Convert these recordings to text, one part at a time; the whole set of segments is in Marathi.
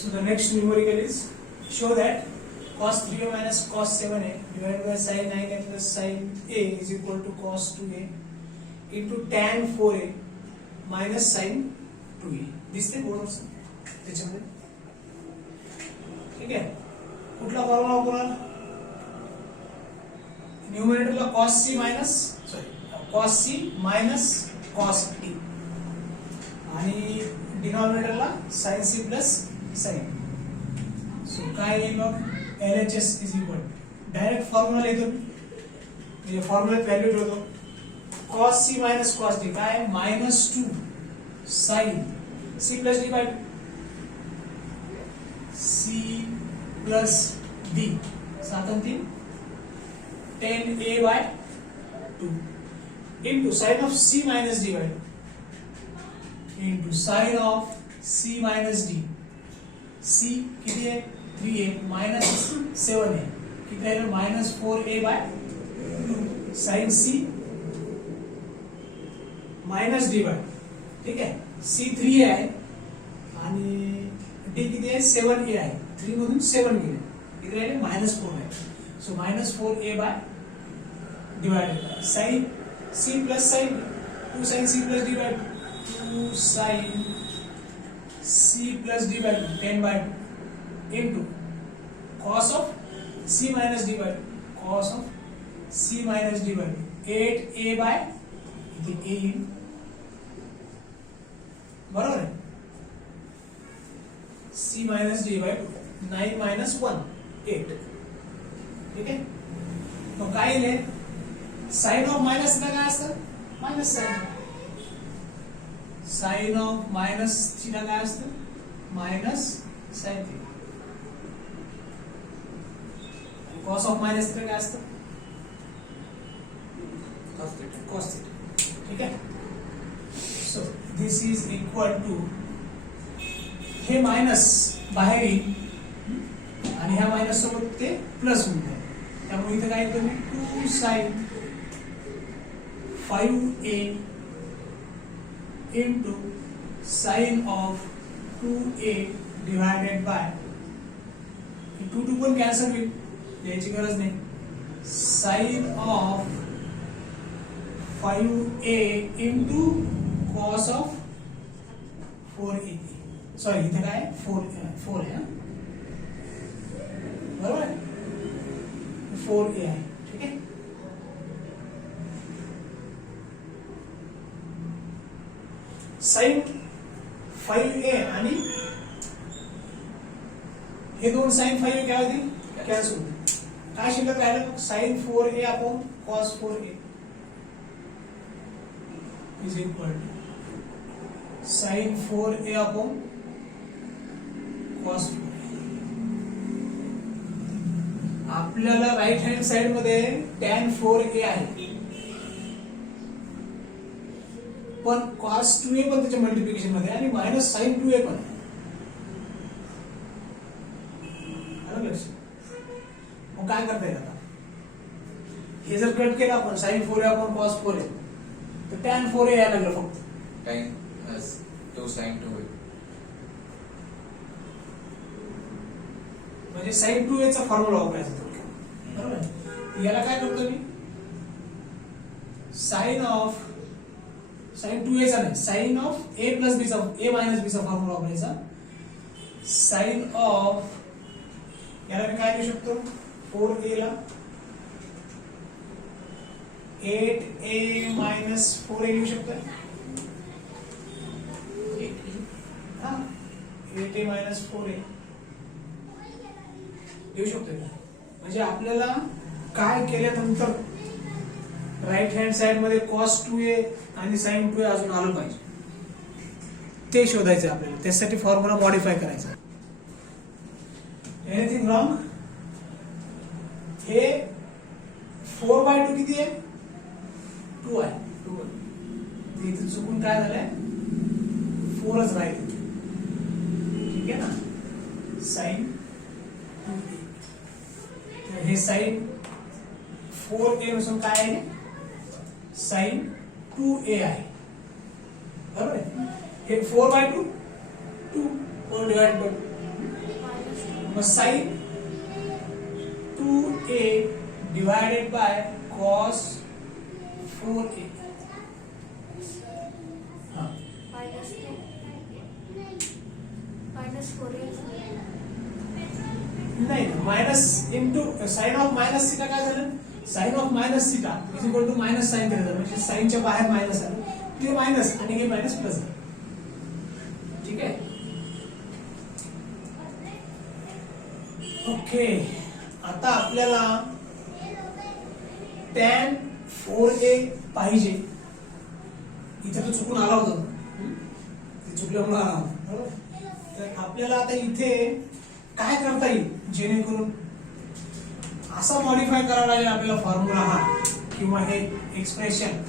So the next numerical is show that cos 3a minus cos 7a divided by sin 9a plus sin a is equal to cos 2a into tan 4a minus sin 2a. दिसते बोर्ड त्याच्यामध्ये ठीक आहे. कुठला फॉर्म्युला वापरणार? न्यूमरेटरला cos c minus cos c minus cos t आणि डिनॉमिनेटरला sin c plus sin. So काय येईल मग LHS is equal direct formula लिहितो म्हणजे फॉर्म्युला व्हॅल्यू ठेवतो cos c minus cos t काय minus 2 sin c plus d by c plus d 7 and 3 10a by 2 into sin of c minus d by 2 into sin of c minus d. c किती है 3a minus 7a कितना है minus 4a by 2 sin c minus d by ठीक है. c 3a आहे आणि d किती आहे 7a आहे. 3 मधून 7 गेले इकडे आहे -4 आहे. So -4a by divided sin c plus sin 2 sin c plus d by 2 sin c plus d by 10 by 2 into cos of c minus d by 2 cos of c minus d by 2 8a by the a in बरोबर है c minus d by 2 9 minus 1 8 ठीक है. तो काय ले साइन ऑफ मायनस थीटा काय असतं minus sine. Sine of minus theta काय असतं minus sine theta. Cos of minus theta काय असतं कॉस थीटा. ठीक आहे. So this is equal to हे मायनस बाहेर येईल आणि ह्या मायनस सोबत ते प्लस होईल. त्यामुळे इथे काय येतं 2 sin 5a into sin of 2a divided by 2 2 पण कॅन्सल होईल याची गरज नाही. sin of 5a into cos of 4a sorry इथे काय 4 आहे बरोबर आहे 4a आहे. ठीक आहे. sin 5a आणि हे दोन sin 5a काय होतील कॅन्सल होतील. काय शिल्लक राहिलं sin 4a upon cos 4a is equal to sin 4a upon cos 4a. आपल्याला राइट हँड साइड मध्ये tan 4a आहे पण cos 2a पण त्याच्या मल्टिप्लिकेशन मध्ये आणि मायनस sin 2a पण आहे. मग काय करता येईल आता हे जर कट केलं आपण sin 4a आपण cos 4a तर tan 4a यायला लागलं फक्त tan 2 sin 2a म्हणजे sin 2a चा फॉर्म्युला वापरायचा थोडक्यात बरोबर. याला काय करतो मी sin ऑफ sin 2a चा नाही sin of a plus b चा a मायनस b चा फॉर्म्युला वापरायचा. sin ऑफ याला मी काय लिहू शकतो 4a ला 8a मायनस 4a लिहू शकतो. 8a मायनस 4a लिहू शकतो. म्हणजे आपल्याला काय केल्यानंतर राइट हँड साइड मध्ये cos 2a आणि sin 2a अजून आलं पाहिजे ते शोधायचं आपल्याला. त्यासाठी फॉर्म्युला मॉडिफाय करायचा. Anything wrong? हे 4/2 किती आहे 2 आहे. 2 इथे चुकून काय झालंय 4च राहील. ठीक आहे ना. sin 2a हे sin 4a नसून काय आहे sin 2a आहे बरोबर आहे. हे 4/2 2 4 डिवाइड बाय मग sine 2a divided by cos 4a. नाही minus into sine of minus theta काय झालं, sine of minus theta is equal to minus sine theta, म्हणजे साइनच्या बाहेर मायनस आलं ते मायनस आणि हे मायनस प्लस झालं. ठीक आहे. ओके, आता आपल्याला tan 4a पाहिजे. इथे तो चुकून आला होता, ते चुकल्यामुळे आला बरोबर. तर आपल्याला आता इथे काय करता येईल जेणेकरून असा मॉडिफाय करावा लागेल आपल्याला फॉर्म्युला हा किंवा हे एक्सप्रेशन,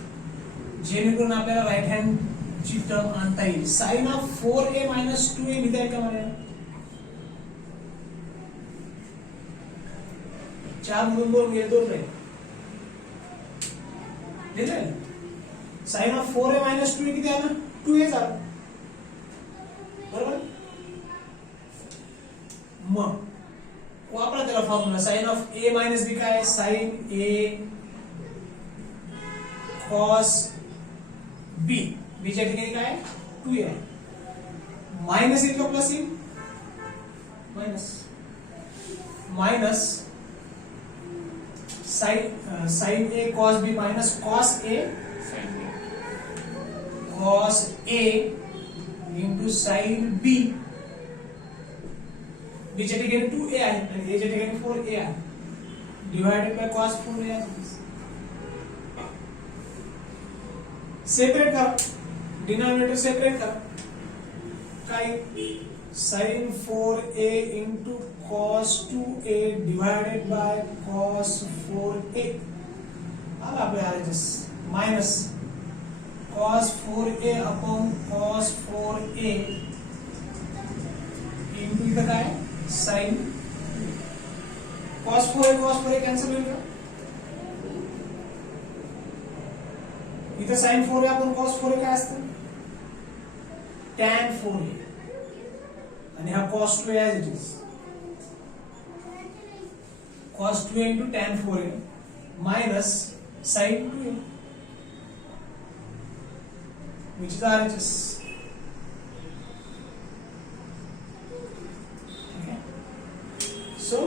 जेणेकरून आपल्याला राईट हँड ची टर्म आणता येईल. Sign of 4a minus 2a लिहिता येईल का मला? 4 मधून 2 गेले 2 राहील. Sign of 4a minus 2a किती आलं? 2a झालं बरोबर. मग वापरा त्याला formula. Sine of a minus b काय? Sine a cos b, b च्या ठिकाणी काय 2a आहे. मायनस येईल का प्लस येईल? Minus. Minus sine a cos b minus cos a cos a into sine b. b च्या ठिकाणी 2a आहे आणि a च्या ठिकाणी 4a आहे, डिवायडेड बाय कॉस 4a आहे. सेपरेट करा, डिनॉमिनेटर सेपरेट करा. काय? Sine 4a into cos 2a divided by cos 4a आला आपल्या RHS minus cos 4a upon cos 4a into इथं काय साइन कॉस 4a कॅन्सल होईल का? इथं साइन 4a आपण कॉस 4a काय असतं? tan 4a आणि हा cos 2a as it is. cos 2a into tan 4a minus sin 2a which is RHS. Okay. So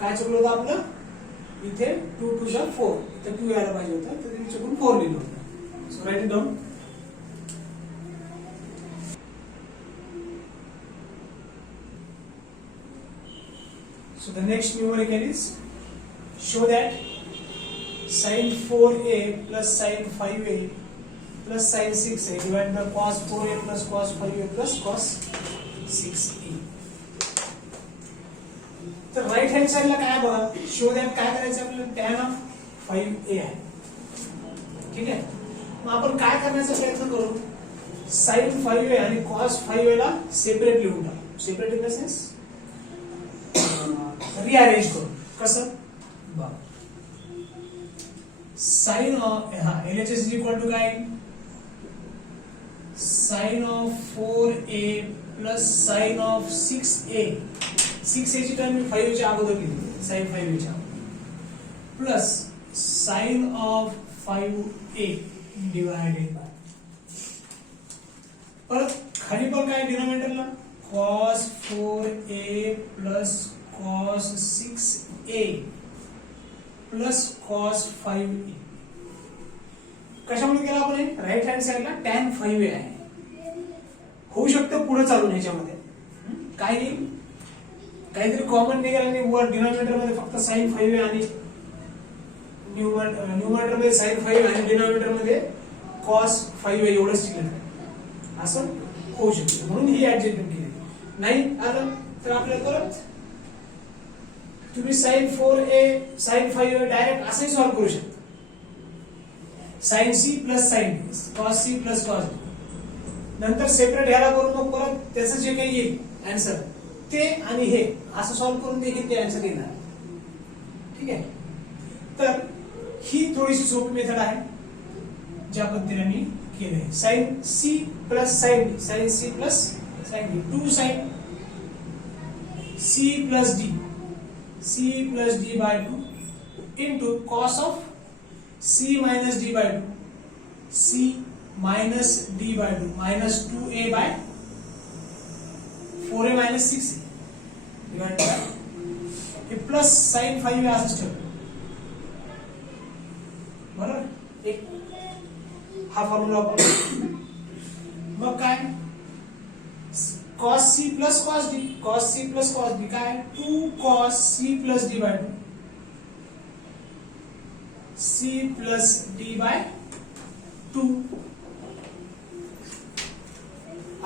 काय चुकलं होतं आपलं? इथे 2 2 जा 4, इथे 2 यायला पाहिजे होतं, तर तुम्ही चुकून 4 लिहिलं होतं. So write it down. So the next numerical is show that sin 4a plus sin 5a plus sin 6a divided by cos 4a plus cos 5a plus cos 6a. तर राइट हँड साइडला काय बघा, शो दॅट काय करायचं आपल्याला tan ऑफ 5a आहे. ठीक आहे. मग आपण काय करण्याचा प्रयत्न करू, sin 5a आणि cos 5a ला सेपरेट लिहून टाकू. Separate in the sense rearrange करू. कसं बघ, sign of LHS is equal to काय, sign of 4a plus sign of 6a. 6a ची टर्म मी 5a च्या अगोदर लिहिली, साइन 5a च्या plus sign of 5a divided by, परत खाली पण काय डिनॉमिनेटरला cos 4a plus cos 6a plus cos 5a. कशामुळे केलं आपण हे? राइट हँड साइडला tan 5a आहे. होऊ शकतं पुढे चालून ह्याच्यामध्ये काय येईल, काहीतरी कॉमन निघाल आणि वर डिनॉमिनेटर मध्ये फक्त sin 5a आणि न्यूमरेटर मध्ये sin 5 आणि डिनॉमिनेटर मध्ये cos 5 एवढंच शिकलं असं होऊ शकतं, म्हणून ही ऍडजस्टमेंट केली. नाही आलं तर आपल्याला परत तुम्ही sin 4a sin 5a direct असंही सॉल्व्ह करू शकता. sin c plus sin b cos c plus cos b, नंतर सेपरेट ह्याला करून मग परत त्याचं जे काही येईल आन्सर ते आणि हे असं सॉल्व्ह करून देखील ते आन्सर येणार. ठीक आहे. तर ही थोडीशी सोपी मेथड आहे ज्या पद्धतीने मी केले. sin c plus sin b, sin c plus sin b, 2 sin c plus d by 2 into cos of c minus d by 2 c minus d by 2 minus 2a by 4a minus 6a divided by हे प्लस साइन 5 असंच ठेव बरोबर एक हा फॉर्म्युला वापरू मग काय cos c plus cos d काय 2 cos c plus d by 2 c plus d by 2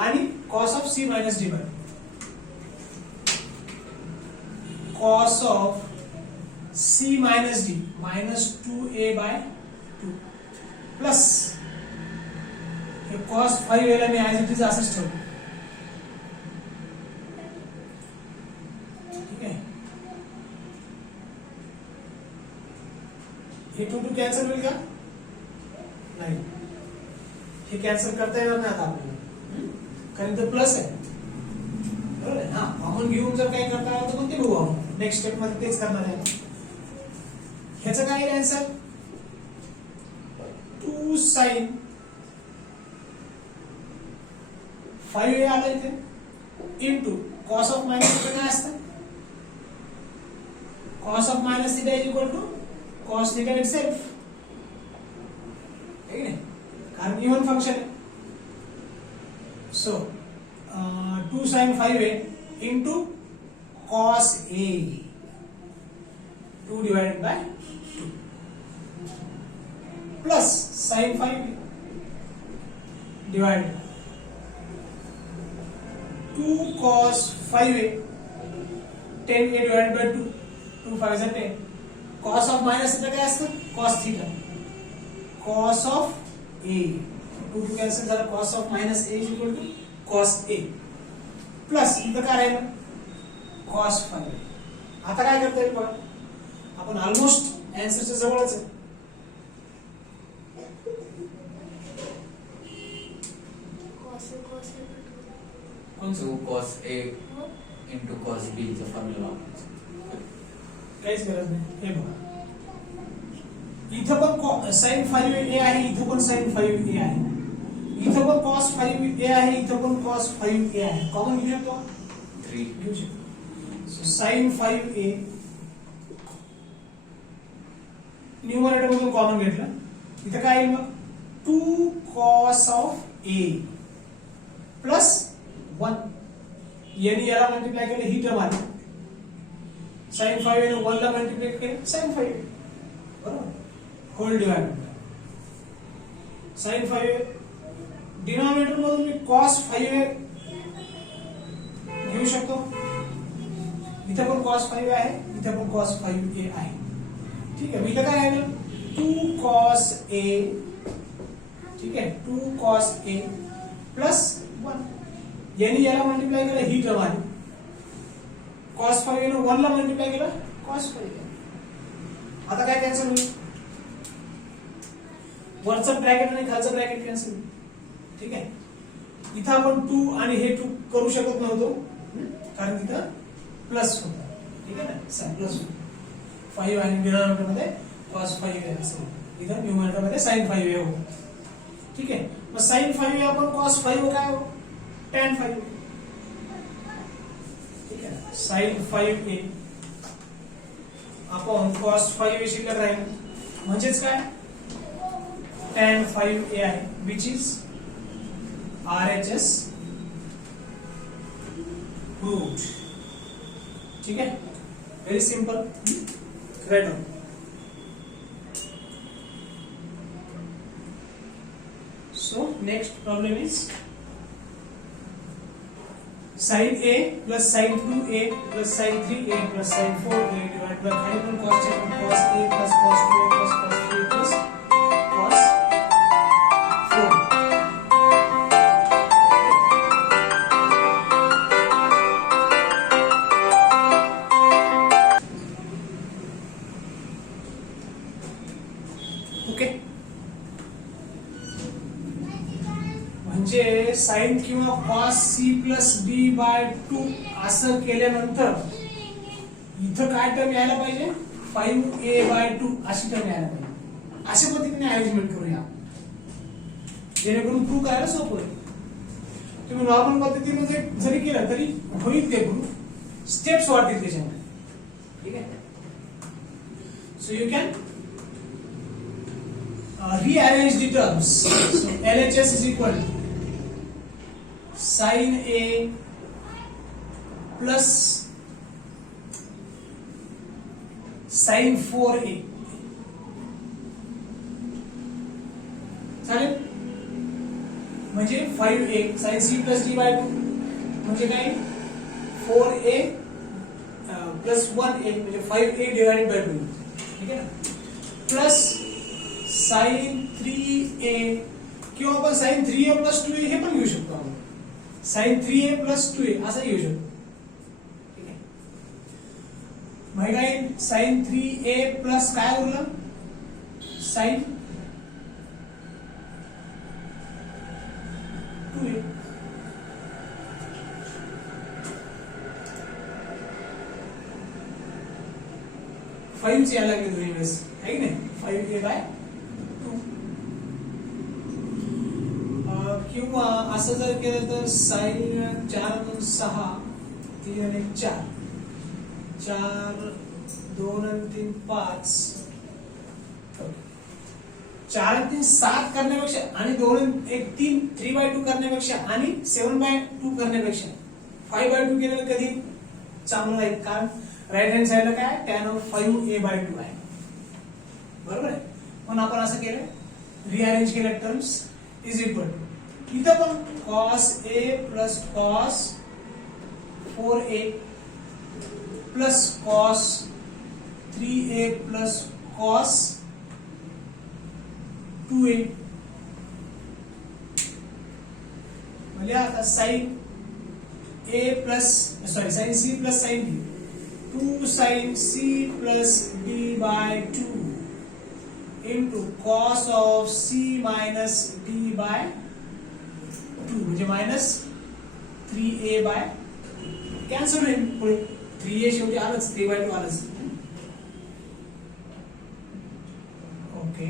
आणि cos of c minus d by 2 cos of c minus d minus 2a by 2 plus हे cos 5 याला मी ऍज इट इज असंच ठेवतो ठीक आहे हे 2 कॅन्सल होईल का नाही हे कॅन्सल करता येणार नाही आता आपल्याला कारण इथं प्लस आहे बरोबर आहे हा कॉमन घेऊन जर काही करता आलं तर मग ते बघू आपण नेक्स्ट स्टेप मध्ये तेच करणार आहे ह्याचं काय आहे आन्सर 2 sin 5 आलं इथे into cos of minus theta काय असतं cos of minus theta is equal to cos theta itself है ना कारण इवन फंक्शन है so 2 sin 5a into cos a 2 divided by 2 plus sin 5 divided by 2 cos 5a 10a divided by 2 2 5 is 10 cos of minus theta काय असतं cos theta cos of a 2 cancel झालं cos of minus a is equal to cos a plus इथं काय राहिलं cos 5 आता काय करता येईल बघा आपण ऑलमोस्ट आन्सरच्या जवळच आहे So cos A into cos B चा फॉर्म्युला काहीच गरज नाही हे बघा इथं पण sin 5a आहे इथं पण sin 5a आहे इथं पण cos 5a आहे इथं पण cos 5a आहे कॉमन घेऊ शकतो 3 घेऊ शकतो सो sin 5a न्यूमरेटर मधून कॉमन घेतलं इथं काय येईल मग 2 cos of a प्लस 1 यानी याला मल्टिप्लाय केलं ही टर्म आली sin 5a ने 1 ला मल्टिप्लाय केलं sin 5a बरोबर hole divide sin 5a denominator मधून मी cos 5a घेऊ शकतो इथं पण cos 5 आहे इथं पण cos 5a आहे ठीक आहे इथं काय आहे 2 cos a ठीक आहे 2 cos a प्लस 1 यानी याला मल्टिप्लाय केलं ही टर्म आली cos 5 ने 1 ला मल्टिप्लाय केलं cos 5 आता काय कॅन्सल होईल वरचं ब्रॅकेट आणि खालचं ब्रॅकेट कॅन्सल होईल ठीक आहे इथं आपण 2 आणि हे 2 करू शकत नव्हतो कारण इथं प्लस होता ठीक आहे ना sin प्लस 5 आणि डिनॉमिनेटर मध्ये cos 5a असेल इथं न्यूमरेटर मध्ये sin 5a हो ठीक आहे मग sin 5a आपण cos 5 काय हो tan 5 ठीक आहे sin 5a आपण cos 5a शिल्लक राहील म्हणजेच काय tan 5a आहे which is RHS root ठीक है very simple write down so next problem is sin a plus sin 2a plus sin 3a plus sin 4a divided by cardinal constant of cos a plus cos 2a plus cos 3a plus cos 4 okay म्हणजे sin किंवा cos c plus D by 2 असं केल्यानंतर इथं काय टर्म यायला पाहिजे 5a बाय 2 अशी टर्म यायला पाहिजे. अशा पद्धतीने अरेंजमेंट करूया जेणेकरून प्रूव्ह करायला सोपं आहे. तुम्ही नॉर्मल पद्धतीने जरी केलं तरी होईल ते प्रूव्ह. स्टेप्स वाढतील त्याच्यामध्ये. ठीक आहे. So you can rearrange the terms. So LHS is equal to sin A plus sin 4A. चालेल. म्हणजे 5A sin C plus D by 2 म्हणजे काय 4A plus 1A म्हणजे 5A divided by 2. ठीक आहे ना. प्लस sin 3A किंवा आपण sin 3A plus 2A हे पण घेऊ शकतो आपण. sin 3A plus 2A असं घेऊ शकतो. ठीक आहे. मग काय sin 3A plus काय उरलं sin 2A. फाईव्ह यायला लागले दोन्ही वेळेस आहे की नाही 5A बाय 2. किंवा असं जर केलं तर साइन 4 2 6 3 आणि 4 4 2 आणि 3 5 4 आणि 3 7 करण्यापेक्षा आणि 2 आणि 1 3 3/2 करण्यापेक्षा आणि 7/2 करण्यापेक्षा 5/2 केलेलं कधी चांगलं आहे. कारण राईट हँड साइडला काय tan ऑफ 5a बाय 2 आहे. बरोबर आहे. म्हणून आपण असं केलं रिअरेंज केलं टर्म्स इज इक्वल टू इथं पण cos a plus cos 4a plus cos 3a plus cos 2a म्हणजे आता sin a plus sorry sin c plus sin d 2 sin c plus d by 2 into cos of c minus d by 2 म्हणजे minus 3a by कॅन्सल होईल पुढे 3a शेवटी आलंच 3/2 आलंच. ओके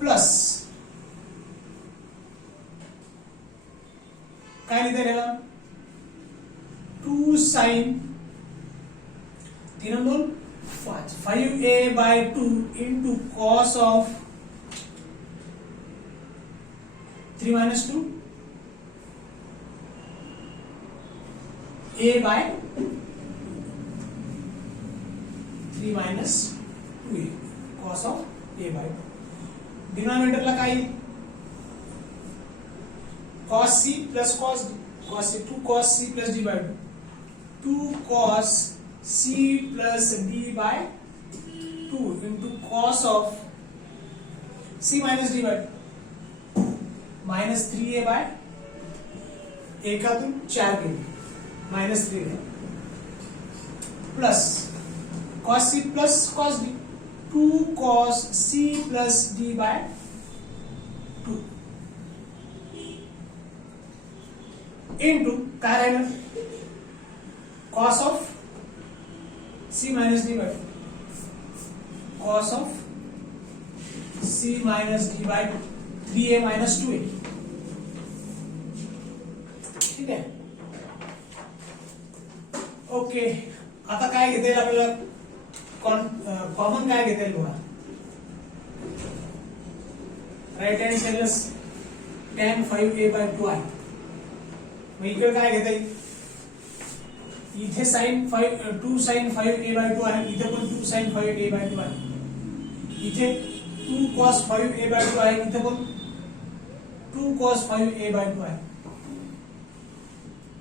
प्लस काय लिहिता याला 2 sin 3 and 2 5a by 2 into cos of 3 minus 2 a by 3 minus 2a cos of a by 2. डिनॉमिनेटरला काय cos c plus cos d cos c 2 cos c plus d by 2 2 cos c plus d by 2 into cos of c minus d by 2 minus 3a by एकातून 4 गेले minus 3a plus cos c plus cos d 2 cos c plus d by 2 into काय राहिलं cos of c minus d by 2 cos of c minus d by 3a minus 2a. ठीक आहे. ओके आता काय घेता येईल आपल्याला कॉमन काय घेता येईल बघा. राईट हँड साइडला tan 5a by 2 आहे. मग इकडे काय घेता येईल इथे sin 2 sin 5a by 2 आहे. इथे पण 2 sin 5a by 2 आहे. इथे 2 cos 5a by 2 आहे. इथे पण 2 cos 5a by 2 आहे.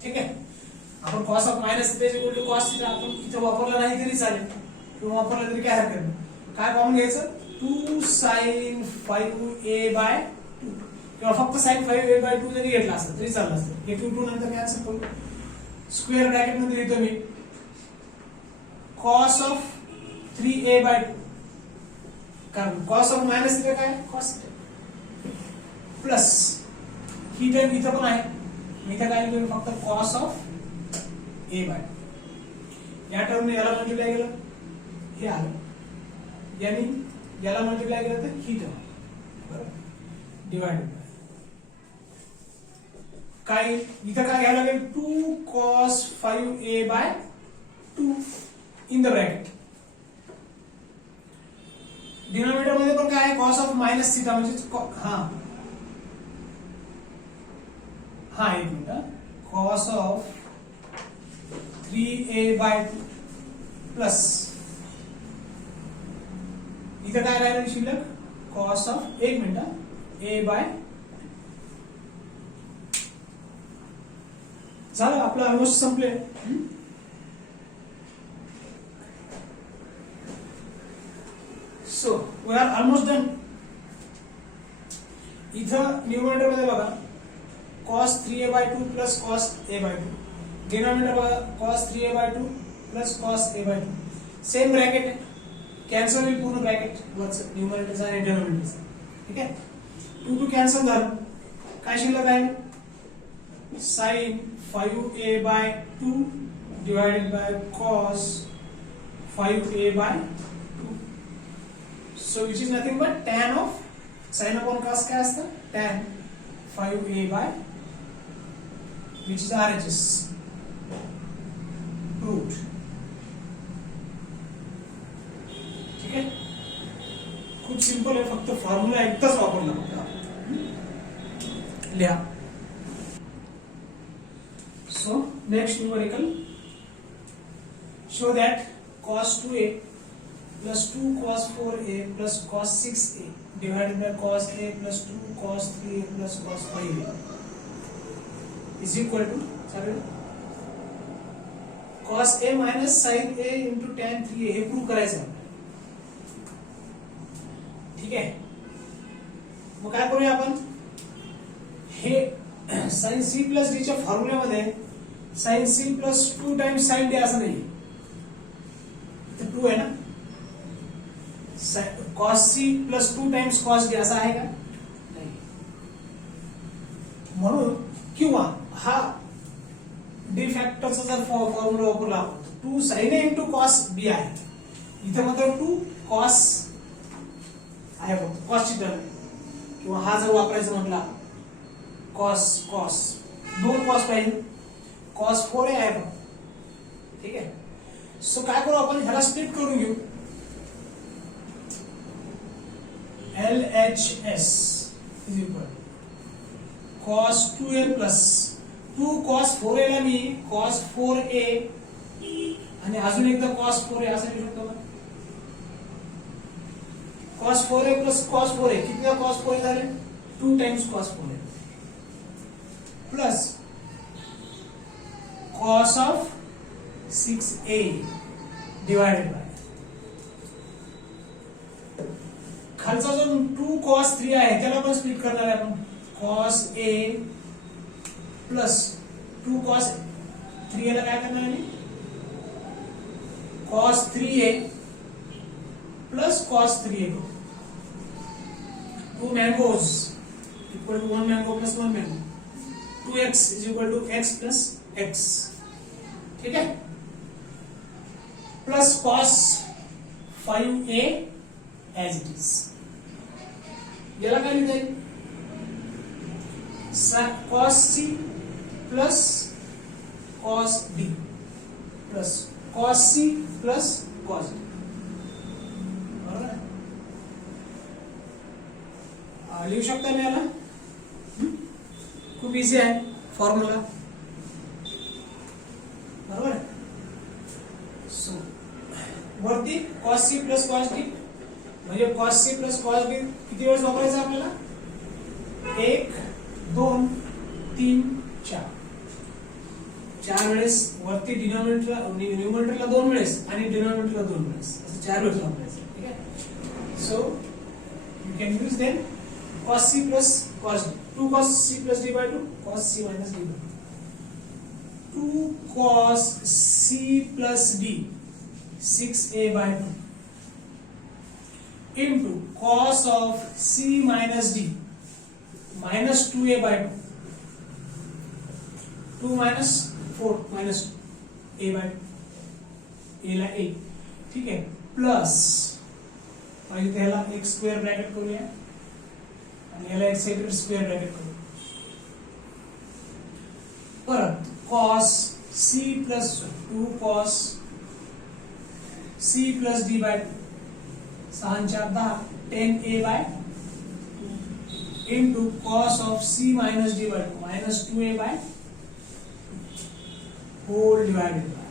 ठीक आहे. आपण cos of minus theta equal to cos थीटा आपण इथे वापरला नाही तरी चालेल किंवा वापरला तरी काय हरकत नाही. काय कॉमन घ्यायचं 2 sin 5a by 2 किंवा फक्त sin 5a by 2 जरी घेतला असतं तरी चाललं असतं. हे 2 2 नंतर कॅन्सल करू. स्क्वेअर ब्रॅकेट मध्ये लिहितो मी cos of 3a by 2 कारण cos of मायनस थीटा काय cos थीटा प्लस ही टर्म इथं पण आहे, इथं काय लिहिलं फक्त कॉस ऑफ ए बाय, या टर्मने याला मल्टिप्लाय केलं हे आलं, यांनी याला मल्टिप्लाय केलं तर ही टर्म बरोबर डिवाइडेड बाय काय इथं काय घ्यायला लागेल 2 cos 5a by 2 in the bracket. Denominator मध्ये पण काय आहे cos ऑफ मायनस थिटा म्हणजे हा एक minute cos of 3a by 2 plus इथं काय राहिलं शिल्लक cos ऑफ एक मिनिट a बाय झालं आपलं ऑलमोस्ट संपले. So we are almost done. इथं न्यूमरेटर मध्ये बघा cos 3a by 2 plus cos a by 2, denominator बघा cos 3a by 2 plus cos a by 2, same bracket आहे, कॅन्सल होईल पूर्ण ब्रॅकेट वरचं न्यूमरेटरचा आणि डिनॉमिनेटरचा. ठीक आहे 2 2 कॅन्सल झालं, काय शिल्लक आहे sin 5a by 2 divided by cos 5a by 2. So which is nothing but tan of sin upon cos काय असतं tan 5a by which is RHS proved. ठीक आहे खूप सिंपल आहे, फक्त फॉर्म्युला एकदाच वापरला फक्त लिहा. So next numerical, show that cos 2a plus 2 cos 4a plus cos 6a divided by cos a plus 2 cos 3a plus cos 5a is equal to cos a minus sin a into tan 3a हे प्रूव्ह करायचं. ठीक आहे मग काय करूया आपण, हे sin c plus d च्या फॉर्म्युल्यामध्ये sin c plus 2 times sin d असं नाही, तर 2 आहे ना, cos c plus 2 times cos d असं आहे का नाही, म्हणून किंवा हा डी फॅक्टरचा जर फॉर्म्युला वापरला 2 sin a into cos b आहे, इथे मात्र 2 cos आहे फक्त cos ची टर्म, किंवा हा जर वापरायचा म्हटला cos दोन cos पाहिजे, cos 4a आहे पण. ठीक आहे सो काय करू आपण ह्याला स्प्लिट करून घेऊ, LHS is equal cos 2a plus 2 cos 4a ला मी cos 4a आणि अजून एकदा cos 4a असं लिहू शकतो का, cos 4a plus cos 4a किती cos 4a झाले 2 times cos 4a plus cos of 6a divided by खालचा जो 2 cos 3 आहे त्याला पण स्प्लिट करणार आहे आपण, cos a plus 2 cos 3a ला काय करणार आहे cos 3a plus cos 3a, 2 mangoes equal to 1 mango plus 1 mango, 2x is equal to x plus x. ठीक है plus cos 5a as it is, याला काय लिहिता येईल cos c plus cos d plus cos c plus cos d. बरोबर आहे, लिहू शकता मी याला, खूप इझी आहे फॉर्म्युला. बरोबर आहे, सो वरती cos c plus cos d म्हणजे cos c plus cos d किती वेळेस वापरायचं आपल्याला 1 2 3 4 4 वेळेस, वरती न्यूमरेटरला 2 वेळेस आणि डिनॉमिनेटरला 2 वेळेस, असं 4 वेळेस वापरायचं. ठीक आहे so you can use then cos c plus cos d, 2 cos c plus d by 2 cos c minus d by 2 cos c plus d 6a by 2 into cos of c minus d minus 2a by 2 2 minus 4 minus a by a ला ए, ठीक आहे, प्लस म्हणजे त्याला एक स्क्वेअर ब्रॅकेट करूया आणि याला एक सेपरेट स्क्वेअर ब्रॅकेट करू. परत cos c plus 2 cos c plus d by 6 4 10 10a बाय into cos of c minus d by 2 minus 2a by whole divided by,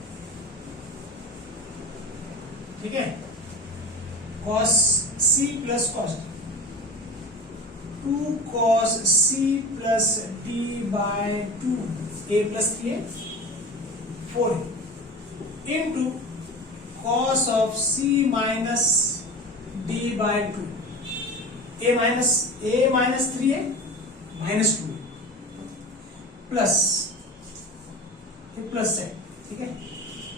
ठीक है, cos c plus cos 2 cos c plus d by 2 a plus 3a 4a into cos of c minus d by 2 a minus 3a minus 2 plus ये प्लस है, ठीक है,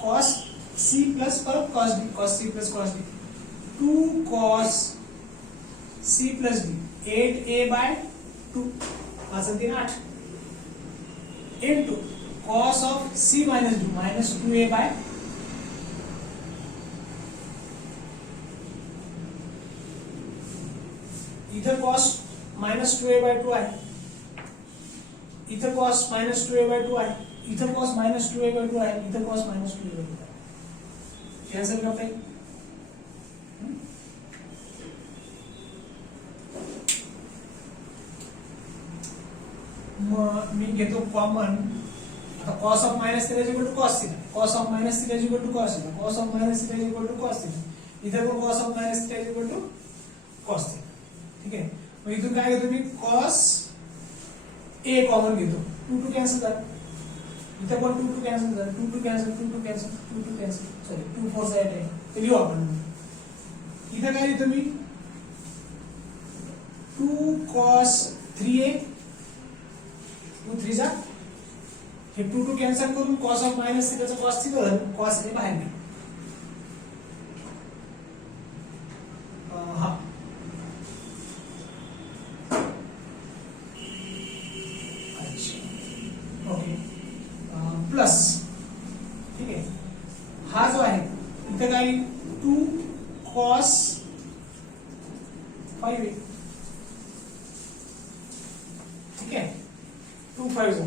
cos c प्लस पर cos d, cos c plus cos d 2 cos c plus d 8a by 2 5 3 8 into cos of c minus d minus 2a by इधर cos minus 2a by 2 आहे, इधर cos minus 2a by 2 आहे, इधर cos minus 2a by 2 आहे, इधर cos minus 2a by 2 आहे. कैंसिल करते हैं. मी घेतो कॉमन. आता cos of minus 3 is equal to cos theta, cos of minus 3 is equal to cos theta, cos of minus 3 is equal to cos theta, इधर पण cos of minus 3 is equal to cos theta, ठीक आहे. मग इथून काय घेतो मी cos a कॉमन घेतो, 2 2 कॅन्सल झालं, इथे पण 2 2 कॅन्सल झालं, 2 2 कॅन्सल 2 2 कॅन्सल 2 2 कॅन्सल, सॉरी 2 4 8 आहे ते लिहू आपण. इथे काय लिहितो मी 2 cos 3a 2 3 जा हे 2 2 कॅन्सल करून cos ऑफ मायनस थीटाचा cos थीटा झालं, cos a बाहेर घ्या. हा ओके प्लस, ठीक आहे, हा जो आहे इथे काय 2 cos 5a, ठीक आहे, 2 5 जो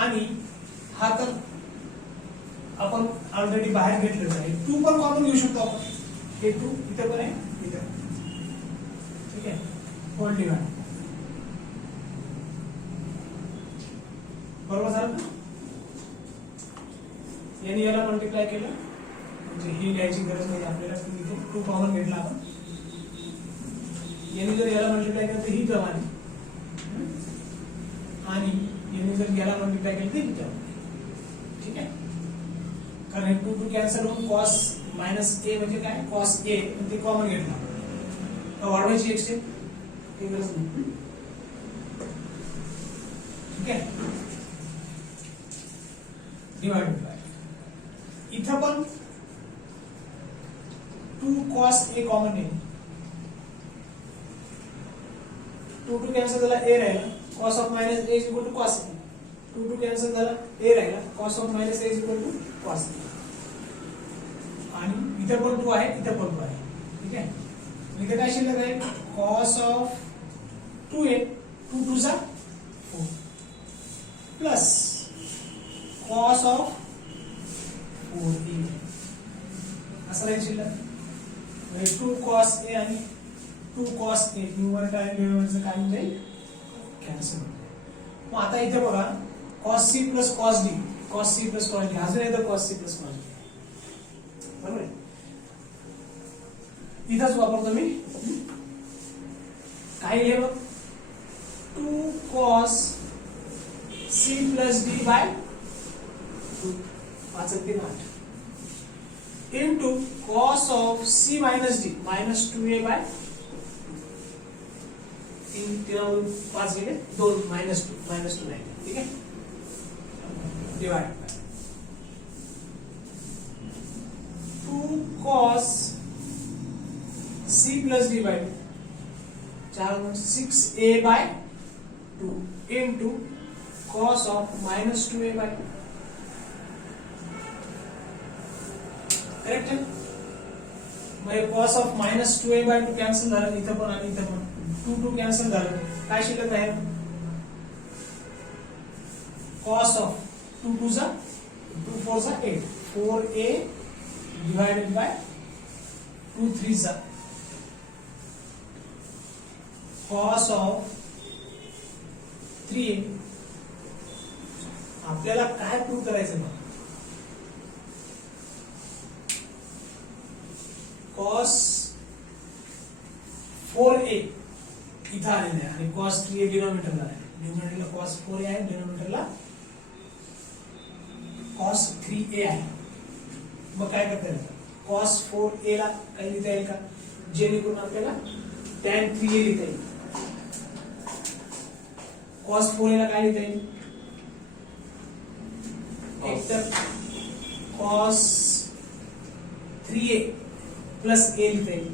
आणि हा तर आपण ऑलरेडी बाहेर घेतलेला आहे, 2 पण कॉमन घेऊ शकतो आपण, हे 2 इथे पण आहे इथे, ठीक आहे, होल डिवाइड बरोबर झालं ना. याने याला मल्टिप्लाय केलं म्हणजे ही लिहायची गरज नाही आपल्याला, इथे 2 कॉमन घेतला आपण, याने जर याला मल्टिप्लाय केलं तर ही टर्म आली आणि याने जर याला मल्टिप्लाय केलं तर ही टर्म, ठीक आहे, कारण हे 2 2 कॅन्सल होऊन cos मायनस a म्हणजे काय cos a ते कॉमन घेतला तर वाढवायची एक स्टेप काही गरज नाही, ठीक आहे. डिवाइडेड बाय इथं पण 2 cos a कॉमन आहे, 2 2 कॅन्सल झाला a राहिला, cos of minus a is equal to cos a, 2 2 cancel झाला a राहिला, cos of minus a is equal to cos a आणि इथं पण 2 आहे इथं पण 2 आहे, ठीक आहे. इथे काय शिल्लक आहे cos ऑफ 2a 2 2 जा 4 प्लस cos ऑफ 4a असं राहील शिल्लक. म्हणजे 2 cos a आणि 2 cos a न्यूमरेटर आणि डिनॉमिनेटर काय होऊन जाईल कॅन्सल. मग आता इथे बघा cos c plus cos d, cos c plus cos d अजून एकदा cos c plus cos d, बरोबर आहे. इथंच वापरतो मी काय लिहिले बघ 2 cos c plus d by 2 5 3 8 into cos of c minus d minus 2a by 3 5 गेले 2 minus 2 राहिले, ठीक आहे. Divide by 2 cos c plus d by 2 6a by 2 into cos of minus 2a by, correct आहे. मग cos of minus 2a by 2 cancel झालं इथं पण आणि इथं पण, 2 कॅन्सल झालं, काय शिल्लक आहे कॉस ऑफ 2 2 जा 2 4 जा 8, 4a डिवाइडेड बाय 2 3 जा कॉस ऑफ 3a. आपल्याला काय प्रूव्ह करायचं मग, कॉस 4a इथं आलेलं आहे आणि कॉस 3a डिनॉमिनेटरला आहे, डिनॉमिनेटरला कॉस 4a आहे, डिनॉमिनेटरला कॉस 3a आहे. मग काय करता येईल, कॉस 4a ला काही लिहिता येईल का, जेणेकरून आपल्याला tan 3a लिहिता येईल. कॉस 4a ला काय लिहिता येईल, एक तर कॉस 3a प्लस a लिहिता येईल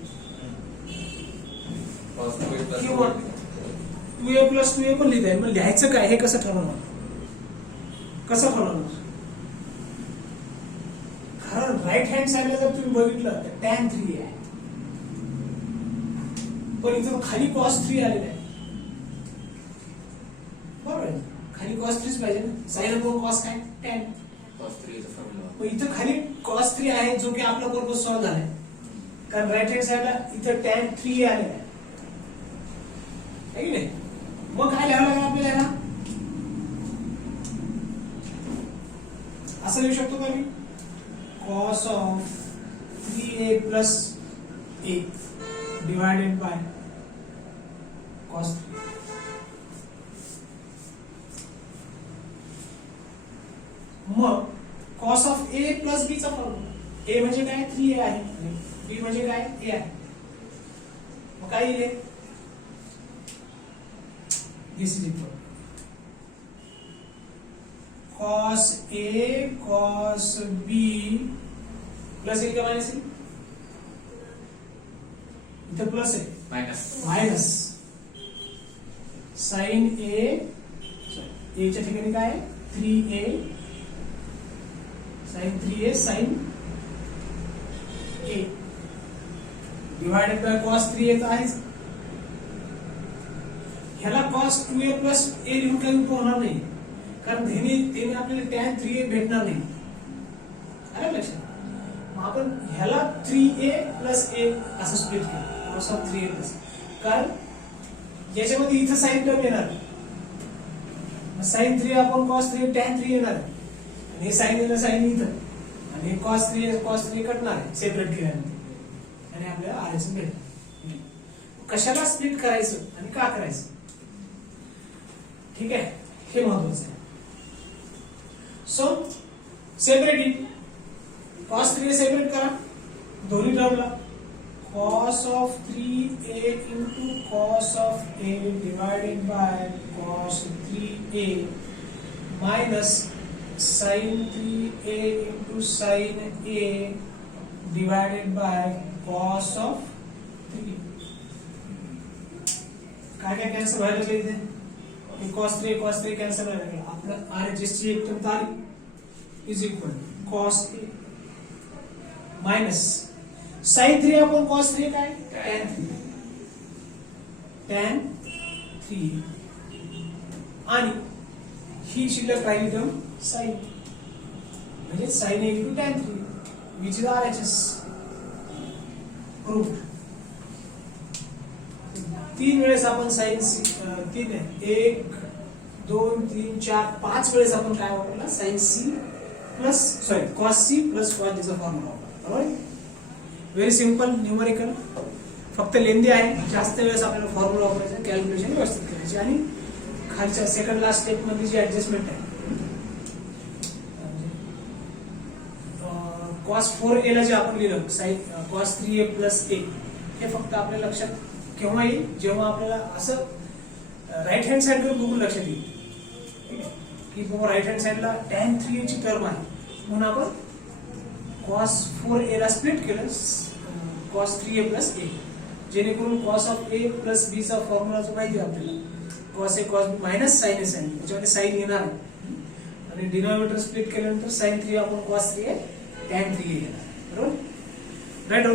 किंवा 2a प्लस 2a पण लिहिता येईल. मग लिहायचं काय, हे कसं ठरवणार, कसं ठरवणार, कारण राईट हँड साइडला जर तुम्ही बघितलं तर tan 3a आहे, पण इथं खाली cos 3 आलेलं आहे, बरोबर आहे, खाली cos 3 पाहिजे ना, साइन अपॉन cos काय tan, cos 3 चा फॉर्म्युला. मग इथं खाली cos 3 आहे जो की आपला पर्पज सॉल्व्ह झालाय, कारण राईट हँड साइडला इथं tan 3 आलेलं आहे की नाही. मग काय लिहावं लागेल आपल्याला, असं लिहू शकतो का मी, cos of 3a plus a divided by cos 3. मग cos of a plus b चा फॉर्म्युला, a म्हणजे काय 3a आहे, b म्हणजे काय a आहे, मग काय येईल, this is equal cos a cos b plus a का माइनस a, इथं प्लस आहे minus minus sine a, a च्या ठिकाणी काय आहे 3a sine 3a sine a divided by cos 3a तर आहेच. ह्याला cos 2a प्लस a लिहून काही उपयोग होणार नाही, कारण त्याने आपल्याला tan 3a भेटणार नाही, आलं लक्षात. मग आपण ह्याला 3a प्लस a असं स्प्लिट केलं, cos of 3a प्लस, कारण याच्यामध्ये इथं साइन टर्म येणार, साइन 3 आपण cos 3 tan 3 येणार, आणि हे साइन येणार साइन इथं, आणि cos 3 कटणार आहे सेपरेट केल्यानंतर, आणि आपल्याला आरएच भेटणार. कशाला स्प्लिट करायचं आणि का करायचं, ठीक आहे, हे महत्वाचं आहे. So separate cos 3a separate करा दोन्ही टर्मला, cos of 3a into cos of a divided by cos 3a minus sin 3a into sin a divided by cos of 3. काय काय कॅन्सल व्हायला पाहिजे, cos 3 कॅन्सल व्हायला लागला, आपलं RHS ची एक टर्म आली is equal cos a minus sin 3 upon cos 3 काय tan 3 आणि ही शिल्लक राहिली टर्म sin, म्हणजे sin a into tan 3 which is RHS proved. 3 वेळेस आपण sin 3 आहे 1 2 3 4 5 वेळेस आपण काय वापरला sin c plus cos c plus cos d चा फॉर्म्युला वापरला, बरोबर. व्हेरी सिंपल न्यूमरिकल, फक्त लेंदी आहे, जास्त वेळेस आपल्याला फॉर्म्युला वापरायचा, कॅल्क्युलेशन व्यवस्थित करायची, आणि खालच्या सेकंड लास्ट स्टेप मध्ये जी ऍडजस्टमेंट आहे cos 4a ला जे आपण लिहिलं cos 3a प्लस a, हे फक्त आपल्या लक्षात केव्हा येईल, जेव्हा आपल्याला असं राईट हँड साइड कडे बघून लक्षात येईल, ठीक आहे, की बाबा राईट हँड साइडला tan 3a ची टर्म आहे, म्हणून आपण cos 4a ला स्प्लिट केलं cos 3a प्लस a, जेणेकरून cos of a plus b चा फॉर्म्युला जो माहिती आपल्याला cos A cos B minus sign A sine B, त्याच्यामध्ये साइन येणार आहे आणि डिनॉमिनेटर स्प्लिट केल्यानंतर साइन 3 आपण कॉस 3 ए टॅन 3 ए येणार. बरोबर राईट.